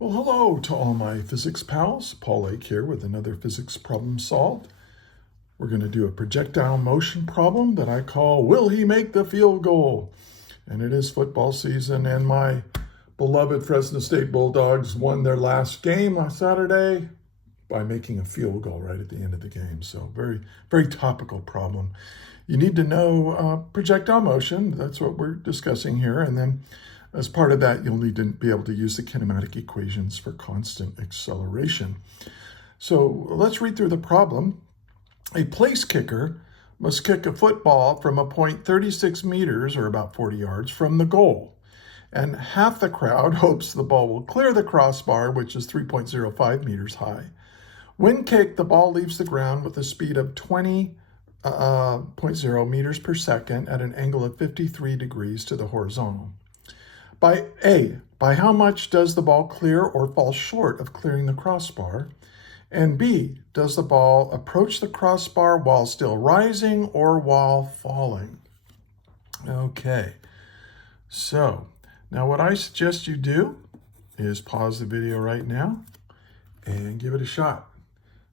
Well, hello to all my physics pals. Paul Lake here with another physics problem solved. We're going to do a projectile motion problem that I call, Will He Make the Field Goal? And it is football season, and my beloved Fresno State Bulldogs won their last game last Saturday by making a field goal right at the end of the game. So very, very topical problem. You need to know projectile motion. That's what we're discussing here. And then as part of that, you'll need to be able to use the kinematic equations for constant acceleration. So let's read through the problem. A place kicker must kick a football from a point 36 meters, or about 40 yards, from the goal. And half the crowd hopes the ball will clear the crossbar, which is 3.05 meters high. When kicked, the ball leaves the ground with a speed of 20.0 meters per second at an angle of 53 degrees to the horizontal. By how much does the ball clear or fall short of clearing the crossbar? And B, does the ball approach the crossbar while still rising or while falling? Okay, so now what I suggest you do is pause the video right now and give it a shot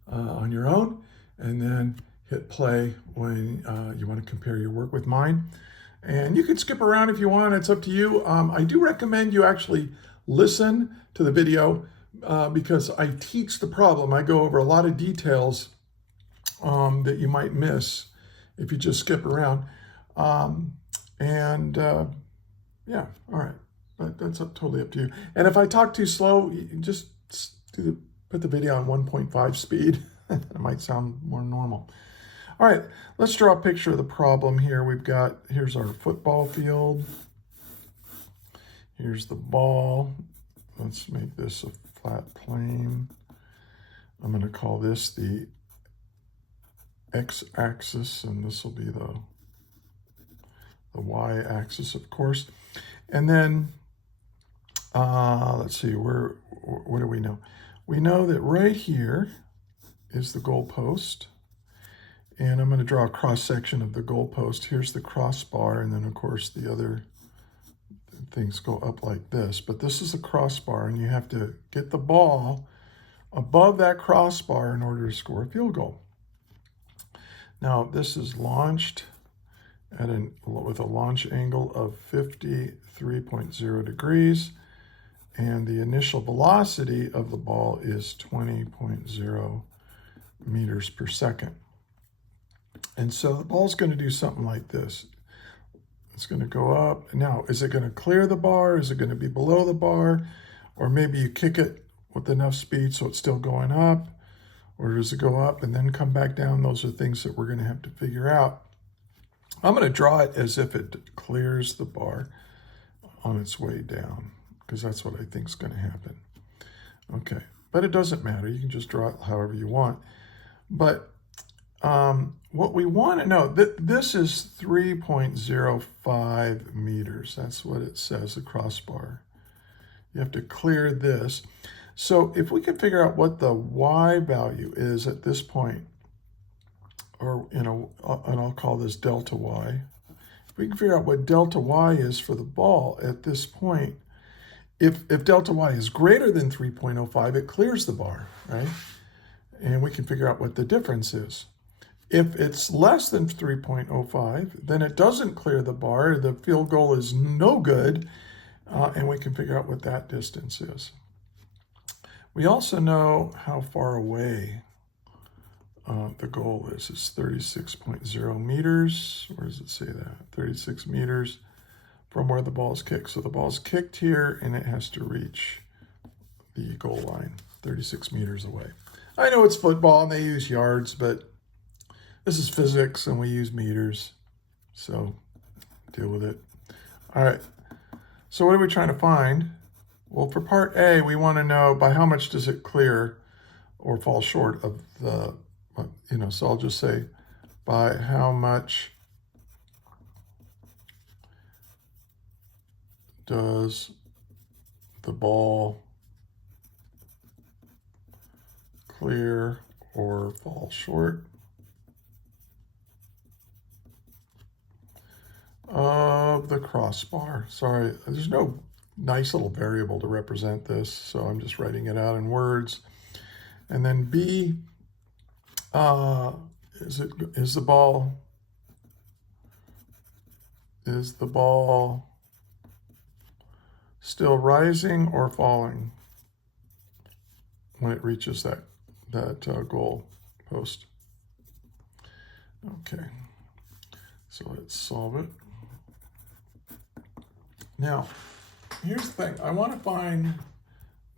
on your own, and then hit play when you want to compare your work with mine. And you can skip around if you want, it's up to you. I do recommend you actually listen to the video because I teach the problem. I go over a lot of details that you might miss if you just skip around. Yeah, all right, but that's totally up to you. And if I talk too slow, you just put the video on 1.5 speed. It might sound more normal. All right, let's draw a picture of the problem here. Here's our football field. Here's the ball. Let's make this a flat plane. I'm going to call this the x-axis, and this will be the y-axis, of course. And then, let's see, what do we know? We know that right here is the goalpost. And I'm going to draw a cross-section of the goalpost. Here's the crossbar, and then, of course, the other things go up like this. But this is the crossbar, and you have to get the ball above that crossbar in order to score a field goal. Now, this is launched with a launch angle of 53.0 degrees, and the initial velocity of the ball is 20.0 meters per second. And so the ball's going to do something like this. It's going to go up. Now, is it going to clear the bar? Is it going to be below the bar? Or maybe you kick it with enough speed so it's still going up? Or does it go up and then come back down? Those are things that we're going to have to figure out. I'm going to draw it as if it clears the bar on its way down, because that's what I think is going to happen. Okay, but it doesn't matter. You can just draw it however you want. But what we want to know, this is 3.05 meters. That's what it says, the crossbar. You have to clear this. So if we could figure out what the y value is at this point, or, and I'll call this delta y. If we can figure out what delta y is for the ball at this point, if delta y is greater than 3.05, it clears the bar, right? And we can figure out what the difference is. If it's less than 3.05, then it doesn't clear the bar. The field goal is no good, and we can figure out what that distance is. We also know how far away the goal is. It's 36.0 meters. Where does it say that? 36 meters from where the ball is kicked. So the ball is kicked here, and it has to reach the goal line, 36 meters away. I know it's football, and they use yards, but this is physics, and we use meters, so deal with it. All right, so what are we trying to find? Well, for part A, we want to know by how much does it clear or fall short of the, so I'll just say by how much does the ball clear or fall short of the crossbar. Sorry, there's no nice little variable to represent this, so I'm just writing it out in words. And then B, is the ball still rising or falling when it reaches that goal post? Okay, so let's solve it. Now, here's the thing. I want to find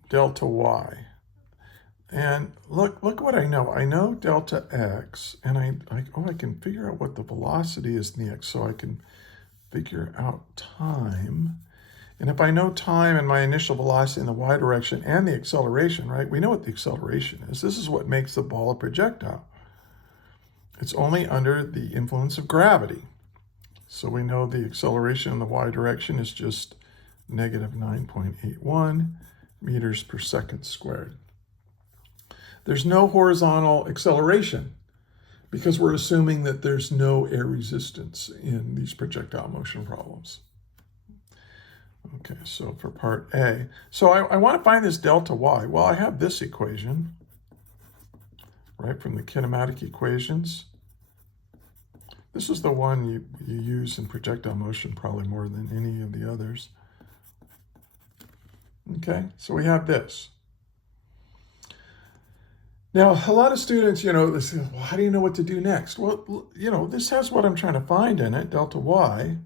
delta y. And look what I know. I know delta x, and I can figure out what the velocity is in the x, so I can figure out time. And if I know time and my initial velocity in the y direction and the acceleration, right, we know what the acceleration is. This is what makes the ball a projectile. It's only under the influence of gravity. So we know the acceleration in the y direction is just negative 9.81 meters per second squared. There's no horizontal acceleration because we're assuming that there's no air resistance in these projectile motion problems. Okay, so for part A. So I want to find this delta y. Well, I have this equation, right, from the kinematic equations. This is the one you use in projectile motion probably more than any of the others. Okay, so we have this. Now, a lot of students, they say, well, how do you know what to do next? Well, this has what I'm trying to find in it, delta y.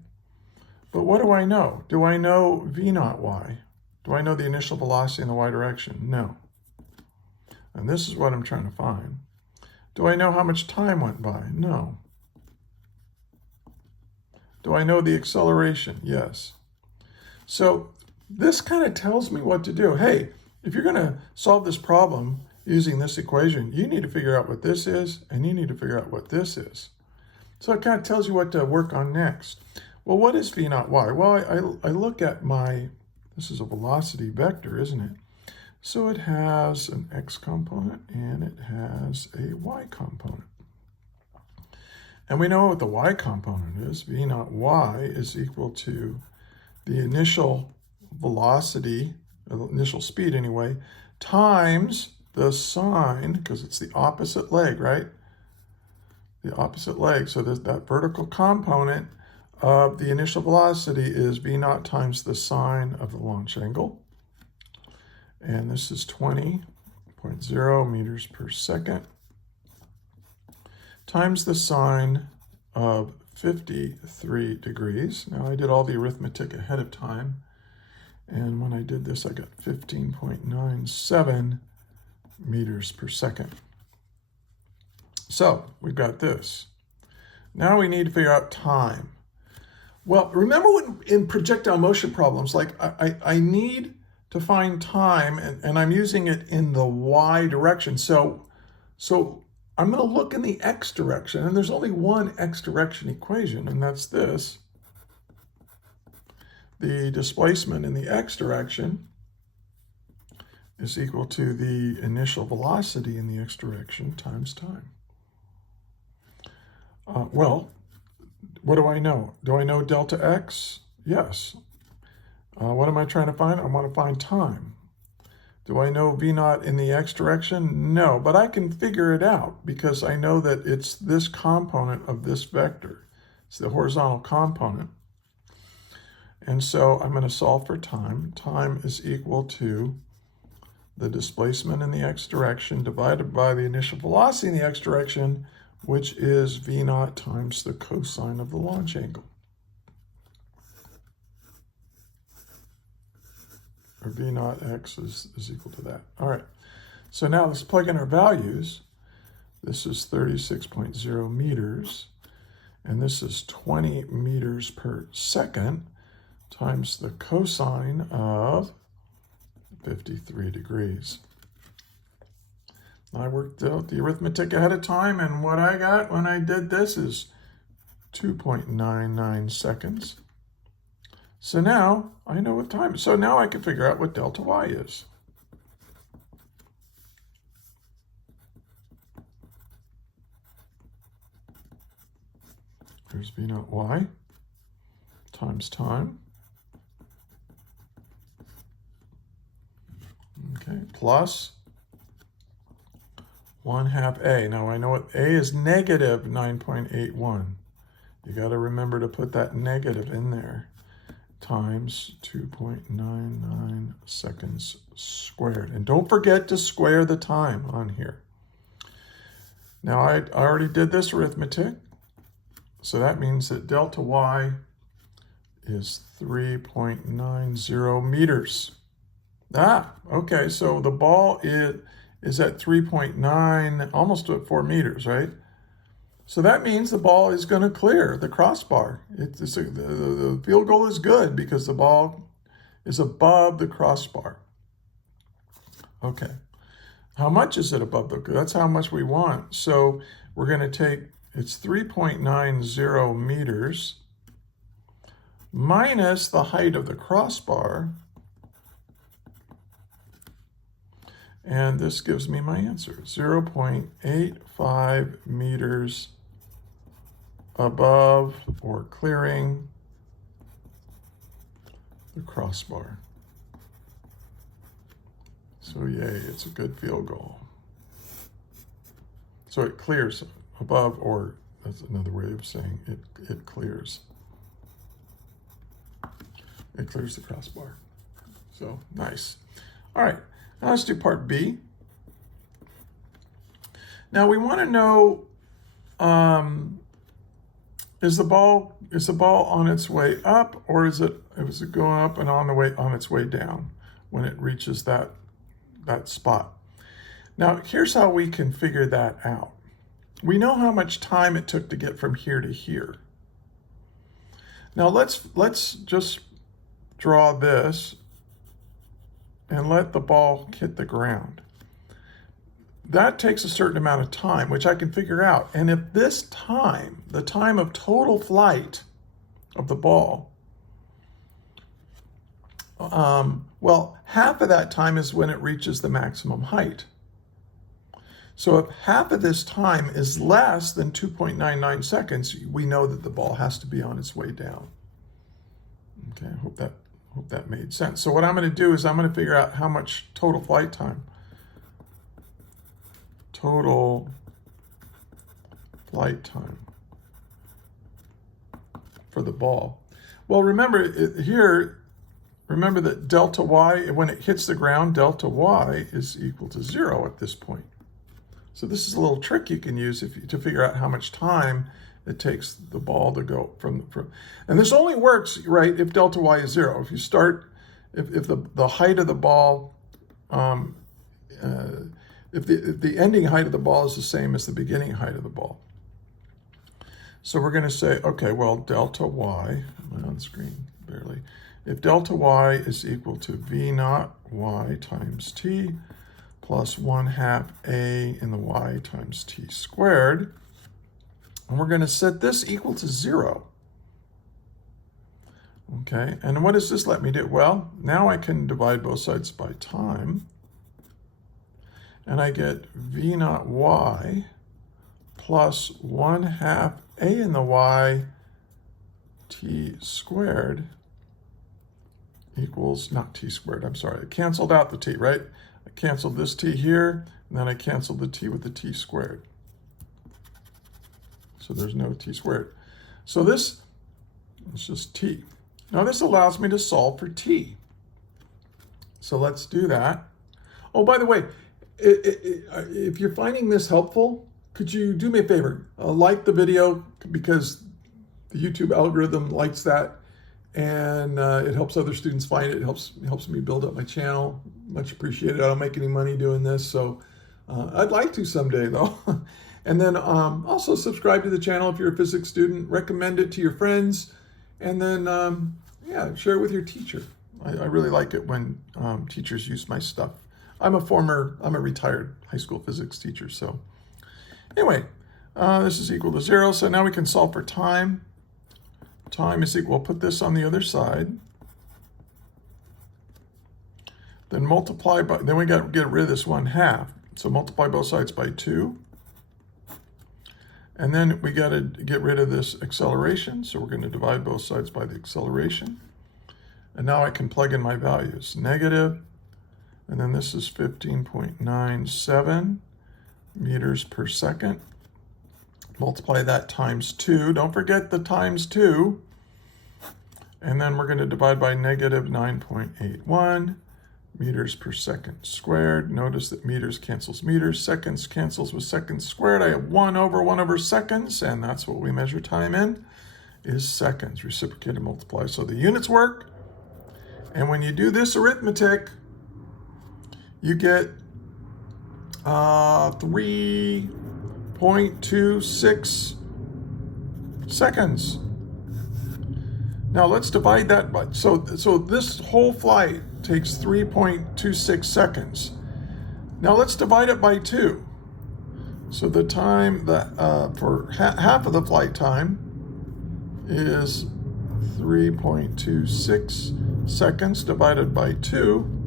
But what do I know? Do I know v naught y? Do I know the initial velocity in the y direction? No. And this is what I'm trying to find. Do I know how much time went by? No. Do I know the acceleration? Yes. So this kind of tells me what to do. Hey, if you're going to solve this problem using this equation, you need to figure out what this is, and you need to figure out what this is. So it kind of tells you what to work on next. Well, what is v naught y? Well, I look at this is a velocity vector, isn't it? So it has an x component and it has a y component. And we know what the y component is. V naught y is equal to the initial velocity, initial speed anyway, times the sine, because it's the opposite leg, right? The opposite leg. So that vertical component of the initial velocity is v naught times the sine of the launch angle. And this is 20.0 meters per second times the sine of 53 degrees. Now I did all the arithmetic ahead of time, and when I did this I got 15.97 meters per second. So we've got this. Now we need to figure out time. Well, remember when in projectile motion problems, like I need to find time, and I'm using it in the y direction. So I'm going to look in the x direction, and there's only one x direction equation, and that's this. The displacement in the x direction is equal to the initial velocity in the x direction times time. Well, what do I know? Do I know delta x? Yes. What am I trying to find? I want to find time. Do I know v naught in the x direction? No, but I can figure it out because I know that it's this component of this vector. It's the horizontal component. And so I'm going to solve for time. Time is equal to the displacement in the x direction divided by the initial velocity in the x direction, which is v naught times the cosine of the launch angle. Or v naught x is equal to that. All right, so now let's plug in our values. This is 36.0 meters, and this is 20 meters per second times the cosine of 53 degrees. I worked out the arithmetic ahead of time, and what I got when I did this is 2.99 seconds. So now I know what time is. So now I can figure out what delta y is. Here's v naught y times time plus 1/2 a. Now I know what a is, negative 9.81. You got to remember to put that negative in there, times 2.99 seconds squared. And don't forget to square the time on here. Now I already did this arithmetic, so that means that delta y is 3.90 meters. Okay, so the ball is at 3.9, almost at 4 meters, right? So that means the ball is going to clear the crossbar. The field goal is good because the ball is above the crossbar. Okay. How much is it above the? That's how much we want. So we're going to take, it's 3.90 meters minus the height of the crossbar. And this gives me my answer, 0.85 meters above or clearing the crossbar. So yay, it's a good field goal. So it clears above, or that's another way of saying it clears. It clears the crossbar. So nice. All right, now let's do part B. Now we want to know, is the ball on its way up, or is it going up and on its way down when it reaches that spot? Now here's how we can figure that out. We know how much time it took to get from here to here. Now let's just draw this and let the ball hit the ground. That takes a certain amount of time, which I can figure out. And if this time, the time of total flight of the ball, well, half of that time is when it reaches the maximum height. So if half of this time is less than 2.99 seconds, we know that the ball has to be on its way down. Okay, I hope that made sense. So what I'm going to do is I'm going to figure out how much total flight time. Total flight time for the ball. Well, remember that delta y, when it hits the ground, delta y is equal to 0 at this point. So this is a little trick you can use to figure out how much time it takes the ball to go from and this only works, right, if delta y is 0. If you start, if the height of the ball, if the ending height of the ball is the same as the beginning height of the ball. So we're going to say, okay, well, delta y, I'm on the screen barely. If delta y is equal to v naught y times t plus 1/2 a in the y times t squared, and we're going to set this equal to 0. Okay, and what does this let me do? Well, now I can divide both sides by time, and I get v naught y plus 1/2 a in the y t squared equals, not t squared, I'm sorry, I canceled out the t, right? I canceled this t here, and then I canceled the t with the t squared. So there's no t squared. So this is just t. Now this allows me to solve for t. So let's do that. Oh, by the way, if you're finding this helpful, could you do me a favor? Like the video, because the YouTube algorithm likes that, and it helps other students find it. It helps me build up my channel. Much appreciated. I don't make any money doing this, so I'd like to someday, though. And then also subscribe to the channel if you're a physics student. Recommend it to your friends, and then yeah, share it with your teacher. I really like it when teachers use my stuff. I'm a retired high school physics teacher. So anyway, this is equal to 0. So now we can solve for time. Time is equal, we'll put this on the other side. Then multiply by, then we got to get rid of this 1/2. So multiply both sides by 2. And then we got to get rid of this acceleration. So we're going to divide both sides by the acceleration. And now I can plug in my values. Negative, and then this is 15.97 meters per second. Multiply that times 2. Don't forget the times 2. And then we're going to divide by negative 9.81 meters per second squared. Notice that meters cancels meters, seconds cancels with seconds squared. I have 1 over seconds, and that's what we measure time in, is seconds. Reciprocate and multiply. So the units work. And when you do this arithmetic, you get 3.26 seconds. Now let's divide that by, so this whole flight takes 3.26 seconds. Now let's divide it by 2. So the time that for half of the flight time is 3.26 seconds divided by 2.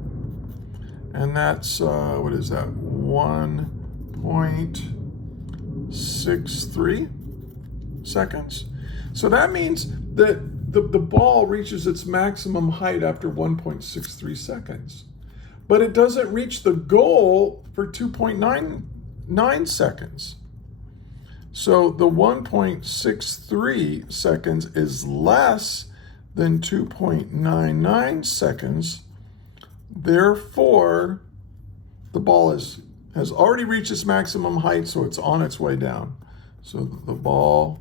And that's, what is that, 1.63 seconds. So that means that the ball reaches its maximum height after 1.63 seconds. But it doesn't reach the goal for 2.99 seconds. So the 1.63 seconds is less than 2.99 seconds. Therefore, the ball has already reached its maximum height, so it's on its way down. So the ball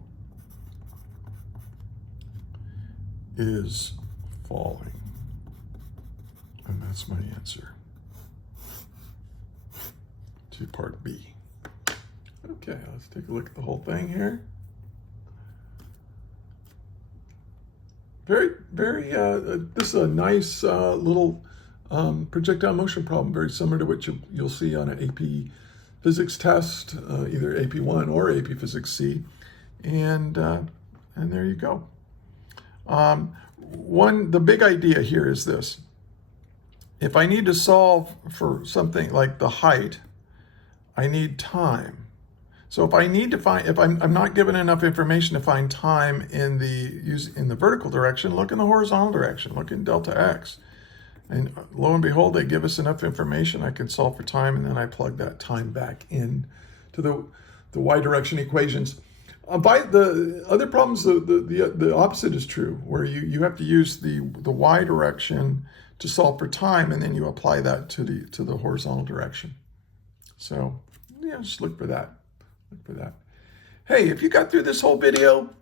is falling. And that's my answer to part B. Okay, let's take a look at the whole thing here. Very, this is a nice little projectile motion problem, very similar to what you'll see on an AP Physics test, either AP1 or AP Physics C. And there you go. The big idea here is this. If I need to solve for something like the height, I need time. So if I need to find, if I'm not given enough information to find time in the vertical direction, look in the horizontal direction, look in delta x. And lo and behold, they give us enough information. I can solve for time, and then I plug that time back in to the y direction equations. By the other problems, the opposite is true, where you have to use the y direction to solve for time, and then you apply that to the horizontal direction. So yeah, just look for that. Look for that. Hey, if you got through this whole video,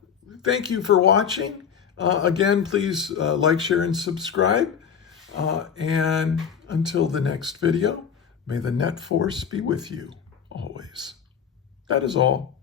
thank you for watching. Again, please like, share, and subscribe. And until the next video, may the net force be with you always. That is all.